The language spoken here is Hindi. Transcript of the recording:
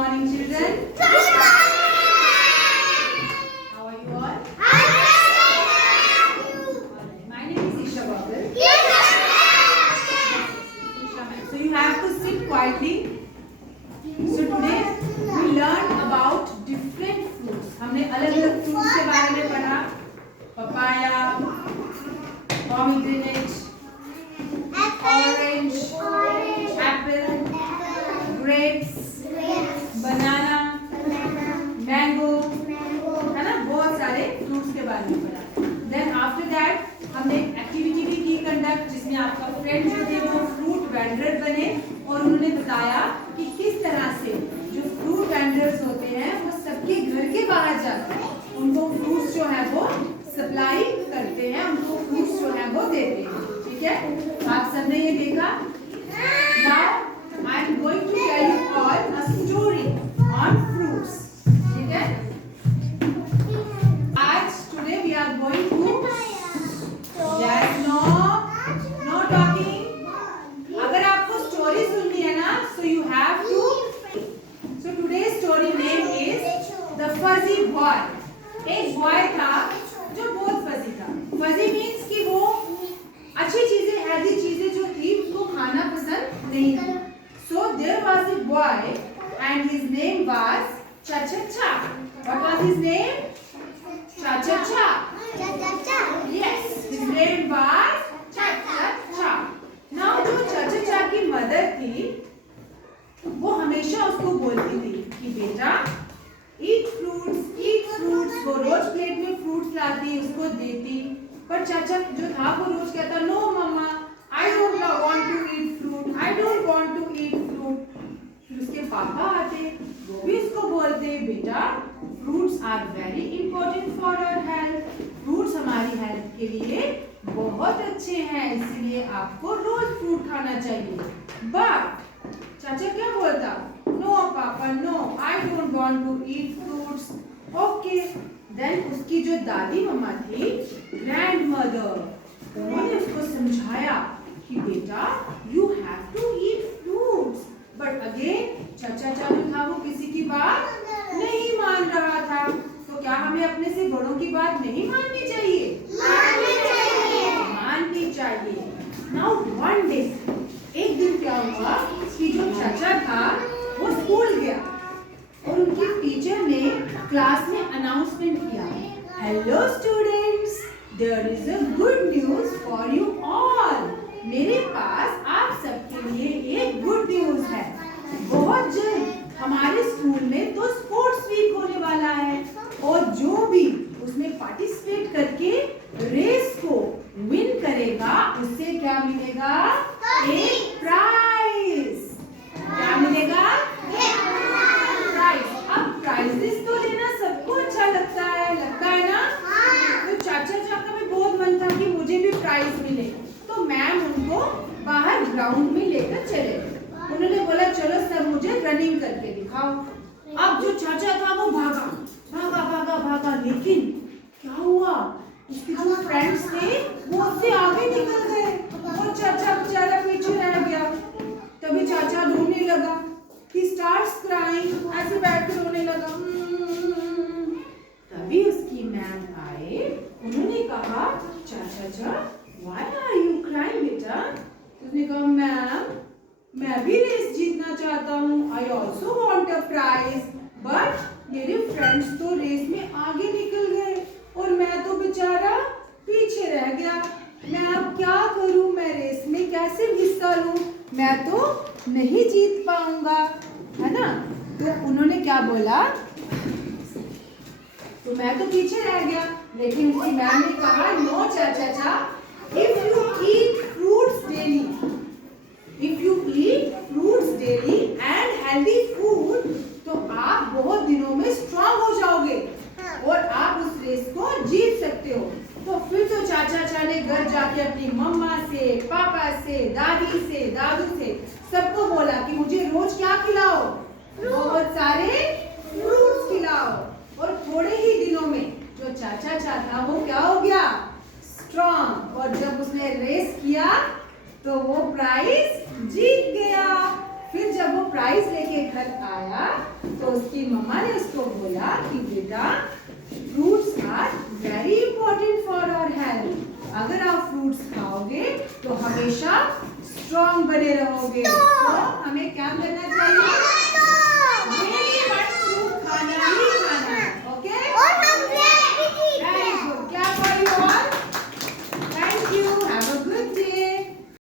morning, children. How are you all? My name is Isha Babar. So you have to sit quietly. So today we learned about different fruits. हमने अलग-अलग fruits के बारे में पढ़ा. Papaya, pomegranate, orange, apple, grapes, banana, mango, है ना, बहुत सारे fruits के बारे में पढ़ा. Then after that हमने एक्टिविटी भी की कंडक्ट, जिसमें आपका फ्रेंड जो थे वो फ्रूट वेंडर बने और उन्होंने बताया कि किस तरह से जो फ्रूट वेंडर्स होते हैं वो सबके घर के बाहर जाकर उनको फ्रूट्स जो है वो सप्लाई करते हैं, उनको फ्रूट्स जो है वो देते हैं. ठीक है, आप सबने ये देखा. Now I am going to tell you all a story on fruits. ठीक है, आज today we are going to yes no talking. अगर आपको स्टोरी सुननी है ना, so you have to. So today's story name is The Fuzzy Boy. एक बॉय था जो बहुत फजी था. फजी मीन्स कि वो अच्छी चीजें, हेल्दी चीजें जो थी उसको खाना पसंद नहीं थी. So there was a boy and his name was Cha-Cha-Cha. What was his name? Cha-Cha-Cha. Yes, his name was Cha-Cha-Cha. Now जो Cha-Cha-Cha की मदर थी वो हमेशा उसको बोलती थी कि बेटा eat fruits. वो रोज प्लेट में फ्रूट्स लाती, उसको देती. पर चाचा जो था वो रोज कहता नो मम्मा, I don't want to eat fruit, I don't want to eat fruit. फिर उसके पापा आते, वो भी उसको बोलते बेटा fruits are very important for our health. Fruits हमारी हेल्थ के लिए बहुत अच्छे हैं, इसलिए आपको रोज फ्रूट खाना चाहिए. बट चाचा क्या बोलता? नो पापा no, I don't want to eat fruits. Okay, then उसकी जो दादी मम्मा थी, ग्रैंड मदर, उन्होंने उसको समझाया कि बेटा you have to eat fruits. But again चाचा जो था वो किसी की बात नहीं मान रहा था. तो क्या हमें अपने से बड़ों की बात नहीं माननी चाहिए? माननी चाहिए. नाउ वन डे, एक दिन क्या हुआ कि जो चाचा था वो स्कूल गया और उनकी टीचर ने क्लास में अनाउंसमेंट किया, hello students, there is a good news for you all. मेरे पास आप सबके लिए एक गुड न्यूज है. बहुत जल्द हमारे स्कूल में तो स्पोर्ट्स वीक होने वाला है और जो भी उसमें पार्टिसिपेट करके रेस को विन करेगा उससे क्या मिलेगा? एक प्राइज. क्या मिलेगा? प्राइज. अब प्राइजेस तो लेना सबको अच्छा लगता है ना? तो चाचा का भी बहुत मन था कि मुझे भी प्राइज मिले. तो मैम उनको बाहर ग्राउंड में लेकर चले. उन्होंने बोला चलो सब मुझे रनिंग करके दिखाओ. अब जो चाचा था वो भागा, लेकिन क्या हुआ? उसके जो फ्रेंड्स थे वो उससे आगे निकल गए और चाचा बेचारा पीछे रह गया. तभी चाचा रोने लगा. He starts crying, ऐसे बैठ कर रोने लगा. तभी उसकी मैम आए, उन्होंने कहा चाचा why are you crying बेटा? उसने कहा मैम मैं भी रेस जीतना चाहता हूँ, I also want a prize, but मेरे फ्रेंड्स तो रेस में आगे निकल गए और मैं तो बेचारा पीछे रह गया. मैं अब क्या करूँ? मैं रेस में कैसे हिस्सा लूँ? मैं तो नहीं जीत पाऊंगा, है ना? तो उन्होंने क्या बोला? तो मैं तो पीछे रह गया. लेकिन उसकी मैम ने कहा नो चाचा, if you eat fruits daily and healthy food, तो आप बहुत दिनों में स्ट्रांग हो जाओगे और आप उस रेस को जीत सकते हो. तो फिर तो चाचा ने घर जाके अपनी मम्मा से, पापा से, दादी से, दादू से सबको बोला कि मुझे रोज क्या खिलाओ? बहुत सारे फ्रूट्स खिलाओ. और थोड़े ही दिनों में जो चाचा था वो क्या हो गया? स्ट्रांग. और जब उसने रेस किया तो वो प्राइज जीत गया. फिर जब वो प्राइज लेके घर आया तो उसकी मम्मा ने उसको बोला कि बेटा fruits are very important for our health. अगर आप फ्रूट्स खाओगे तो हमेशा स्ट्रॉन्ग बने रहोगे।